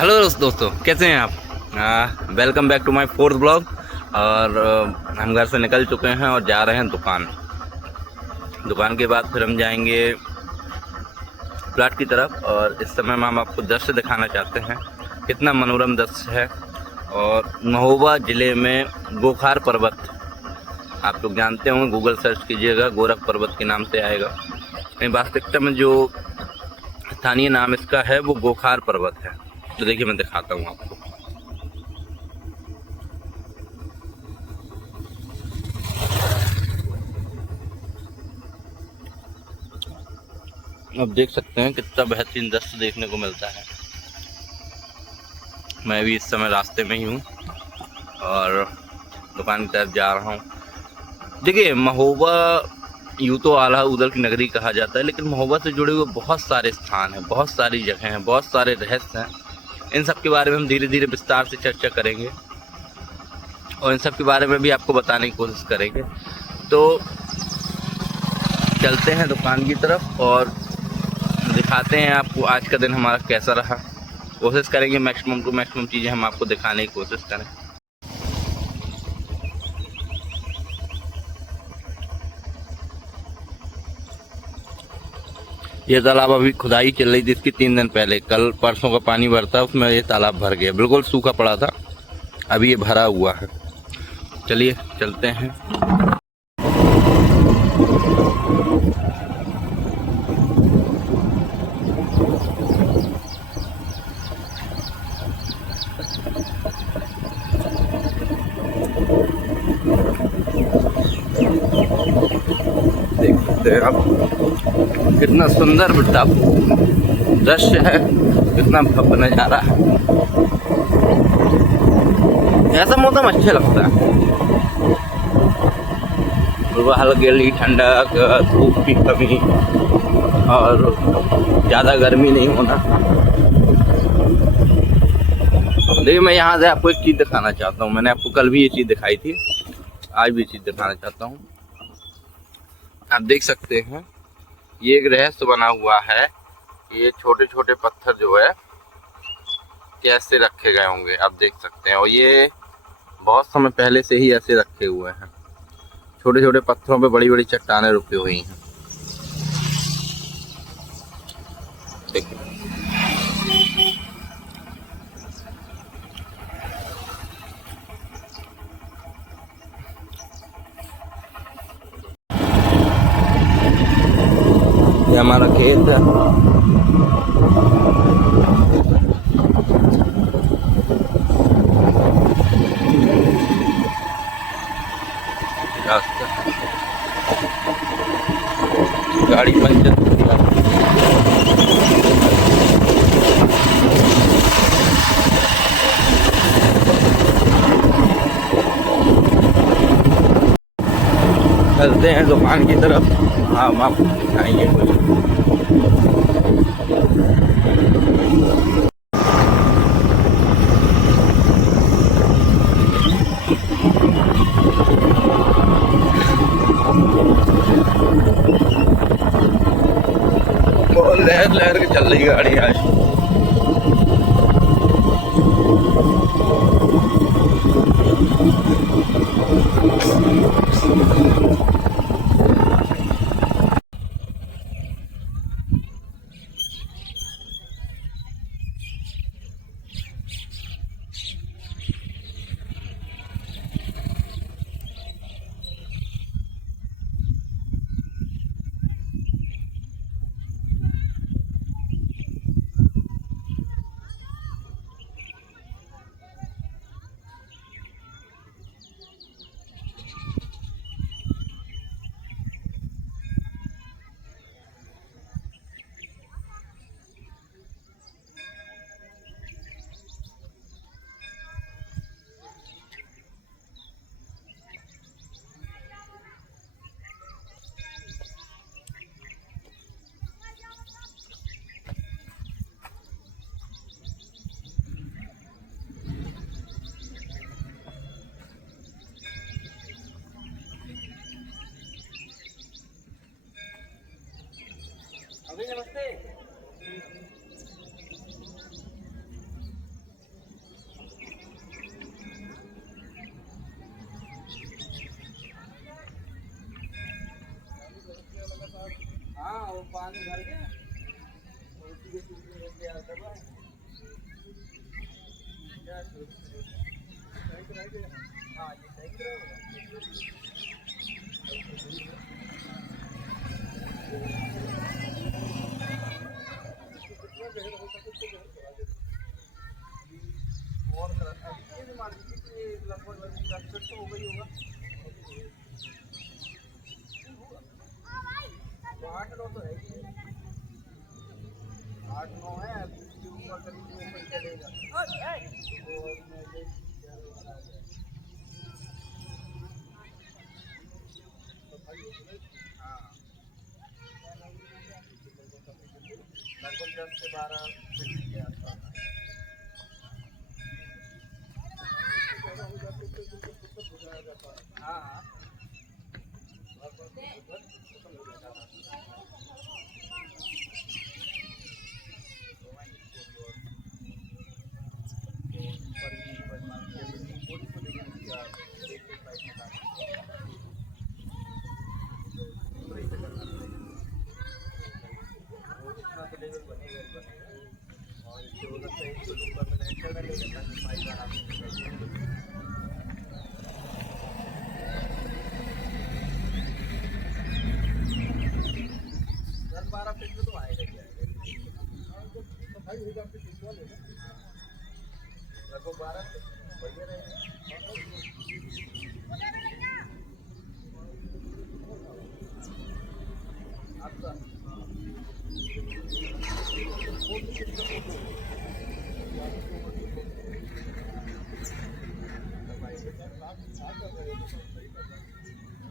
Hello दोस्तों, कैसे हैं आप। Welcome back to my fourth blog. और हम घर से निकल चुके हैं और जा रहे हैं दुकान के बाद फिर हम जाएंगे प्लाट की तरफ। और इस समय में हम आपको दृश्य दिखाना चाहते हैं, कितना मनोरम दृश्य है। और महोबा ज़िले में गोखार पर्वत, आप लोग जानते होंगे, गूगल सर्च कीजिएगा, गोरख पर्वत के नाम से आएगा। लेकिन वास्तविकता में जो स्थानीय नाम इसका है वो गोखार पर्वत है। तो देखिए, मैं दिखाता हूँ आपको। अब देख सकते हैं कितना बेहतरीन दृश्य देखने को मिलता है। मैं भी इस समय रास्ते में ही हूँ और दुकान की तरफ जा रहा हूँ। देखिए, महोबा यूँ तो आला उदल की नगरी कहा जाता है, लेकिन महोबा से जुड़े हुए बहुत सारे स्थान हैं, बहुत सारी जगह हैं, बहुत सारे रहस्य हैं। इन सब के बारे में हम धीरे धीरे विस्तार से चर्चा करेंगे और इन सब के बारे में भी आपको बताने की कोशिश करेंगे। तो चलते हैं दुकान की तरफ और दिखाते हैं आपको आज का दिन हमारा कैसा रहा। कोशिश करेंगे मैक्सिमम टू मैक्सिमम चीज़ें हम आपको दिखाने की कोशिश करें। ये तालाब अभी खुदाई चल रही थी इसकी 3 दिन पहले, कल परसों का पानी भरता उसमें ये तालाब भर गया, बिल्कुल सूखा पड़ा था, अभी ये भरा हुआ है। चलिए चलते हैं। देख सकते हैं आप कितना सुंदर दृश्य है, कितना भव्य नजारा है। ऐसा मौसम अच्छा लगता है, हल्की ठंडक, धूप की कमी और ज़्यादा गर्मी नहीं होना। देखिए, मैं यहाँ से आपको एक चीज़ दिखाना चाहता हूँ। मैंने आपको कल भी ये चीज़ दिखाई थी, आज भी चीज़ दिखाना चाहता हूँ। आप देख सकते हैं ये एक रहस्य बना हुआ है। ये छोटे छोटे पत्थर जो है कैसे रखे गए होंगे, आप देख सकते हैं। और ये बहुत समय पहले से ही ऐसे रखे हुए हैं। छोटे छोटे पत्थरों पे बड़ी बड़ी चट्टानें रुकी हुई हैं। देखिए, ये हमारा खेत है। रास्ता गाड़ी पंचर चलते हैं दुकान की तरफ। हाँ, हम आपको दिखाएंगे कुछ। लहर लहर के चल रही गाड़ी आज। और ये भी मान लीजिए कि लगभग 10 फीट तो हो गई होगा। 8-9 तो है ही, 8-9 है। अभी इसके ऊपर करीब 2 फीट चलेगा। तो इसमें ये 11 आ गया। हाँ, लगभग 10 से 12 फीट के आसपास। हाँ हाँ, लेवल बनेगा ही बनेगा। और इससे हो सकता है इसको ऊपर में लेंटर डाले ताकि पाइप आराम से निकल जाए। 10-12 फीट में तो आएगा ही आएगा। लगभग 12 फीट बढ़िया रहेगा। आपका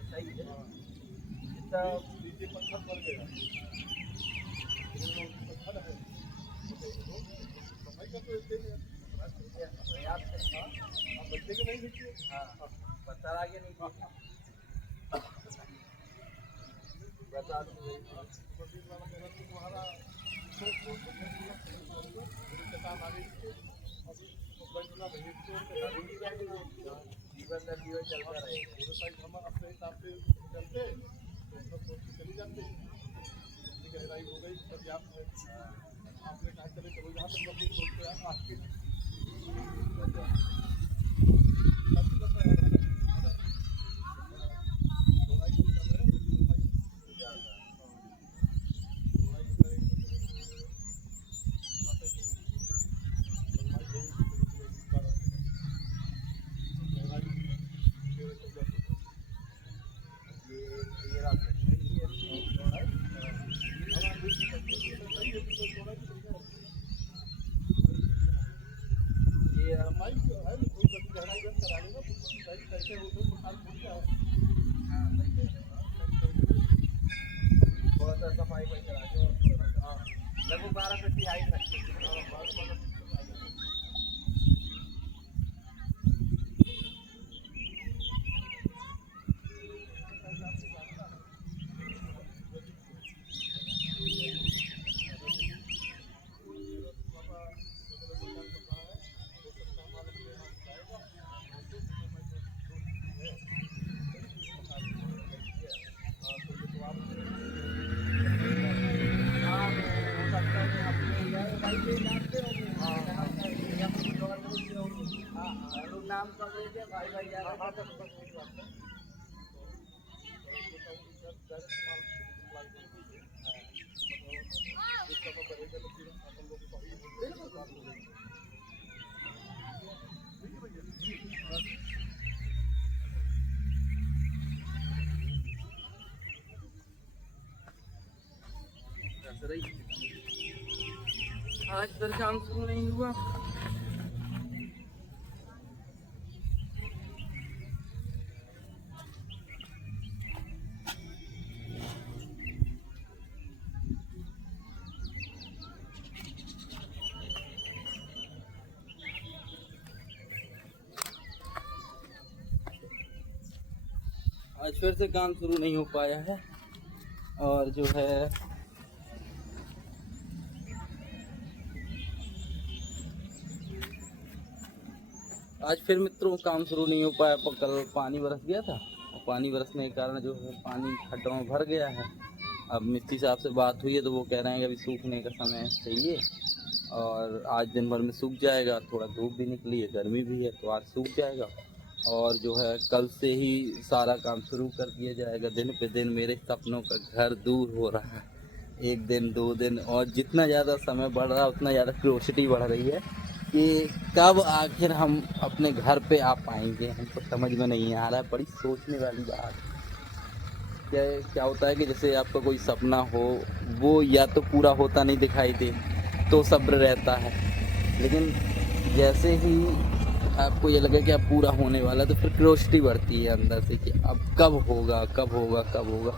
सही है। इसका पत्थर पड़ गया बच्चे के नहीं दिखिए। हाँ, पत्थर आगे नहीं बरसात तुम्हारा जीवन दर जीवन चलता रहेगा। हम अपने हिसाब से चलते चली जाते गहराई हो गई पर्याप्त है। आपने कहा चले चलो जहाँ तक अपनी सोचते हैं आपके थोड़ा सा सफाई पर चला लगभग 12 फीट की हाइट रखते हैं। नाम कर लेते हैं भाई भाई यार। आज फिर काम शुरू नहीं हुआ। आज फिर से काम शुरू नहीं हो पाया है और जो है आज फिर मित्रों काम शुरू नहीं हो पाया। कल पानी बरस गया था और पानी बरसने के कारण जो है पानी खड्डों में भर गया है। अब मिस्त्री साहब से बात हुई है तो वो कह रहे हैं कि अभी सूखने का समय चाहिए और आज दिन भर में सूख जाएगा। थोड़ा धूप भी निकली है, गर्मी भी है, तो आज सूख जाएगा। और जो है कल से ही सारा काम शुरू कर दिया जाएगा। दिन पे दिन मेरे सपनों का घर दूर हो रहा है, 1 दिन 2 दिन, और जितना ज़्यादा समय बढ़ रहा है उतना ज़्यादा क्यूरियोसिटी बढ़ रही है कि कब आखिर हम अपने घर पे आ पाएंगे। हमको समझ में नहीं आ रहा है, बड़ी सोचने वाली बात। क्या क्या होता है कि जैसे आपका कोई सपना हो, वो या तो पूरा होता नहीं दिखाई दे तो सब्र रहता है, लेकिन जैसे ही आपको ये लगे कि अब पूरा होने वाला है तो फिर क्यूरियोसिटी बढ़ती है अंदर से कि अब कब होगा, कब होगा, कब होगा।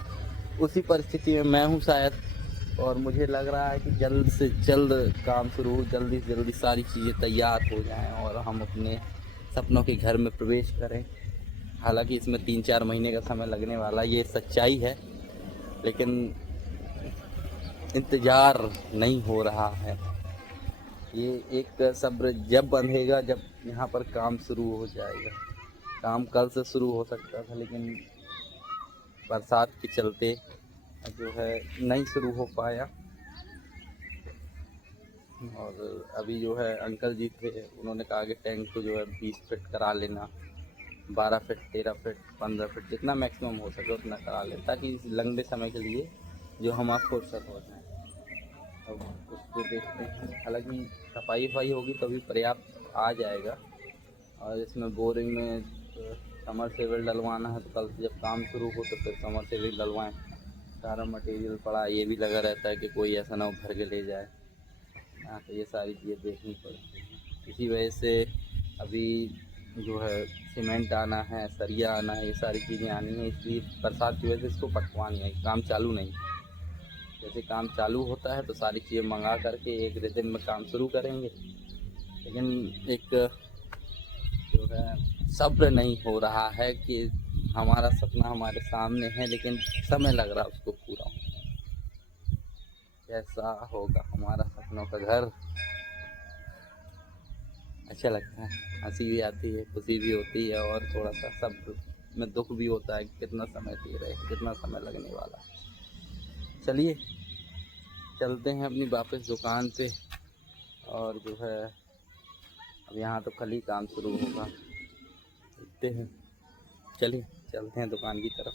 उसी परिस्थिति में मैं हूँ शायद, और मुझे लग रहा है कि जल्द से जल्द काम शुरू हो, जल्दी से जल्दी सारी चीज़ें तैयार हो जाएं और हम अपने सपनों के घर में प्रवेश करें। हालांकि इसमें 3-4 महीने का समय लगने वाला, ये सच्चाई है, लेकिन इंतज़ार नहीं हो रहा है। ये एक सब्र जब बंधेगा जब यहाँ पर काम शुरू हो जाएगा। काम कल से शुरू हो सकता था, लेकिन बरसात के चलते जो है नहीं शुरू हो पाया। और अभी जो है अंकल जी थे, उन्होंने कहा कि टैंक को जो है 20 फीट करा लेना, 12 फीट, 13 फीट, 15 फीट, जितना मैक्सिमम हो सके उतना करा लें, ताकि इस लंबे समय के लिए जो हम आप फुर्सत हो जाए। अब उसको देखते हैं। हालांकि सफाई वफाई होगी तो भी पर्याप्त आ जाएगा। और इसमें बोरिंग में समर सेवल डलवाना है, तो कल से जब काम शुरू हो तो फिर समर सेवल डलवाएँ। सारा मटेरियल पड़ा, ये भी लगा रहता है कि कोई ऐसा ना हो भर के ले जाए। हाँ, तो ये सारी चीज़ें देखनी पड़ती हैं। इसी वजह से अभी जो है सीमेंट आना है, सरिया आना है, ये सारी चीज़ें आनी हैं। इसलिए बरसात की वजह से इसको पटवानी है, काम चालू नहीं। जैसे काम चालू होता है तो सारी चीज़ें मंगा करके 1 दिन में काम शुरू करेंगे, लेकिन एक जो है सब्र नहीं हो रहा है कि हमारा सपना हमारे सामने है, लेकिन समय लग रहा है उसको पूरा होने। कैसा होगा हमारा सपनों का घर? अच्छा लगता है, हंसी भी आती है, खुशी भी होती है, और थोड़ा सा सब्र में दुख भी होता है कि कितना समय दे रहे हैं, कितना समय लगने वाला है। चलिए चलते हैं अपनी वापस दुकान पे। और जो है अब यहाँ तो कल ही काम शुरू होगा, देखते हैं। चलिए चलते हैं दुकान की तरफ।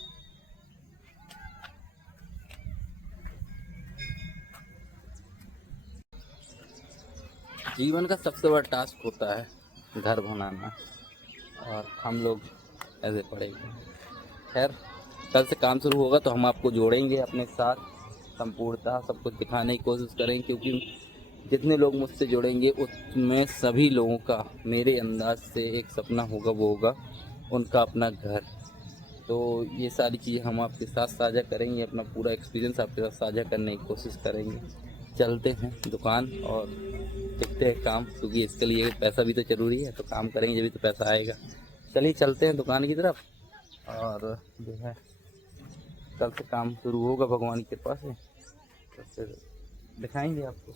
जीवन का सबसे बड़ा टास्क होता है घर बनाना, और हम लोग ऐसे पड़ेंगे। खैर कल से काम शुरू होगा तो हम आपको जोड़ेंगे अपने साथ, संपूर्णतः सब कुछ दिखाने की कोशिश करेंगे, क्योंकि जितने लोग मुझसे जुड़ेंगे उसमें सभी लोगों का मेरे अंदाज से एक सपना होगा, वो होगा उनका अपना घर। तो ये सारी चीज़ें हम आपके साथ साझा करेंगे, अपना पूरा एक्सपीरियंस आपके साथ साझा करने की कोशिश करेंगे। चलते हैं दुकान और देखते हैं काम, क्योंकि इसके लिए पैसा भी तो ज़रूरी है, तो काम करेंगे जब भी तो पैसा आएगा। चलिए चलते हैं दुकान की तरफ, और जो है कल से काम शुरू होगा भगवान की कृपा से, तो फिर दिखाएंगे आपको।